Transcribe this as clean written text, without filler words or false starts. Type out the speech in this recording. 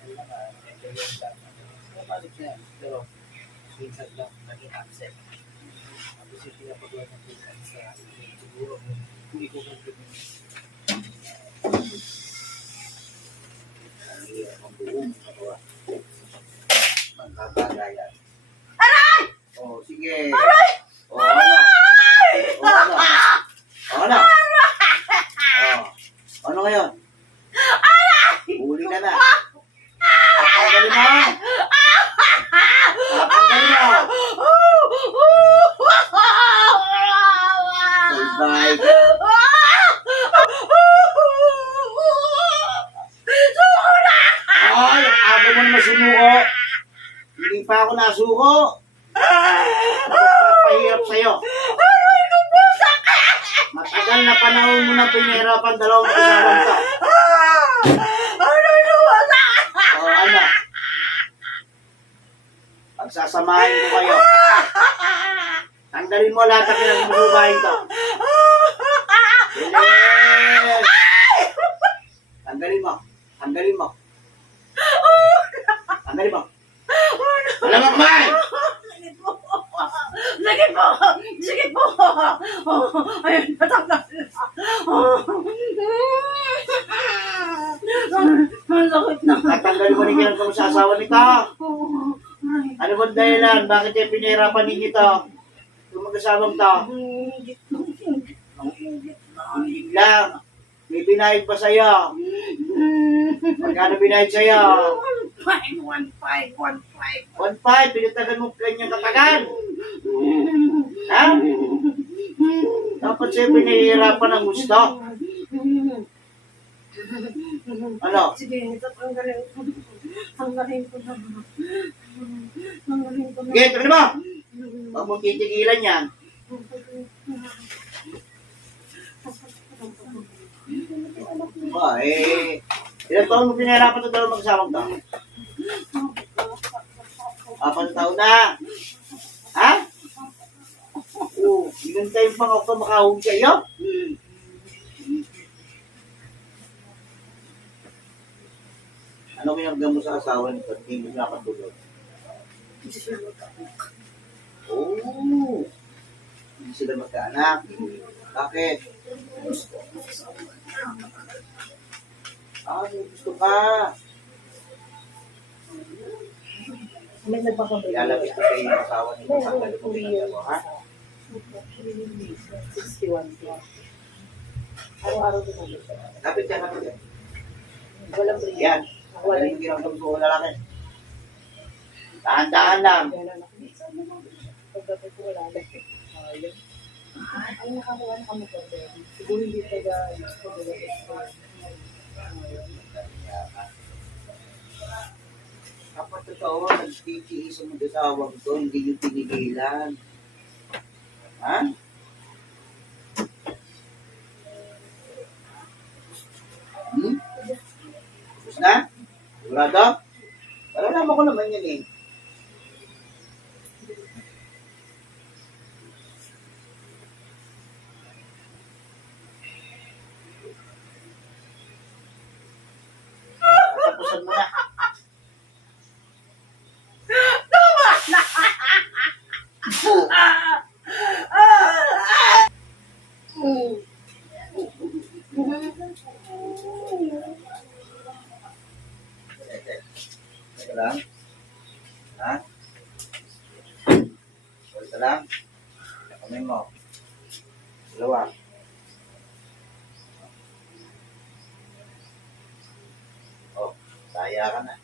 Alam na, ito yung lang. Nabalik na yan. Pero, minsan lang naging absent. Tapos yung pinapagawa ng minsan sa siguro, hindi ko mag-ibig. Ang hirap ang buong magawa. Magkakagayan. Oh, sige. Aray! Oh, ano? Oh, ano? Oh, ano? Oh, ano ngayon? Huli ka na. Tatanggalin mo. Tatanggalin mo. Goodbye. Ay, ako mo naman sumuko. Hindi pa ako nasuko. Magpapahirap sa'yo. Matagal na panahon mo na pinahirapan dalawang kasawang ka. O ano? Pagsasamahin ko kayo. Tanggalin mo lahat ang pinagbubuhayin to. Bilis! Tanggalin mo. Tanggalin mo. Tanggalin mo. Alam mo kumain! Sige po! Sige po! Ayun, natanggal na. Ang sakit na. Tatanggalin mo rin yan kung sa asawa nito. Ano bang dahilan? Bakit yung pinahirapan ninyo ito? Yung mag-asawang to? Hindi lang. May binayad pa sa'yo. Magkano binayad sa'yo? 1.5. 1.5. Pinatagal mo kanyang katagal. Ha? Dapat sa'yo pinahirapan ng gusto. Ano? Sige, ito tanggalin ko. Tanggalin ko na. Tanggalin ko na. Sige, tanggalin mo. Huwag mong titigilan yan. Ilan taon mo pinahirapan ito dalawang mag-asawang to? 4 taon na. Ha? Oo, hinantayin pa ako makahuli sa'yo. Ano kinagam mo sa asawa nito? Hindi mo nakatulog. Oo. Hindi sila magkaanak. Bakit? Ah, may gusto ka. May nagpapabili. Ilalabis ko kayo yung asawa nito. Tanggalin mo pinagam mo, ha? 61 plus. Araw-araw din ako. Kapit ka, kapit ka. Walang break. Yan. Wala yung ginagam ko lalaki. Dahan-dahan lang. Pagdating ko wala lang. Ayun. Ay, nakakuha na kami po. Siguro hindi taga Kapag totoo, nag-PTE sa mag-asawang to, hindi yung pinigilan. Ha? Tapos na? Sigurado? Para naman ko naman yan eh. Tapusan mo na. Ito lang. Ha? Ito lang. Kamay mo. Dalawa. Oh, kaya ka na.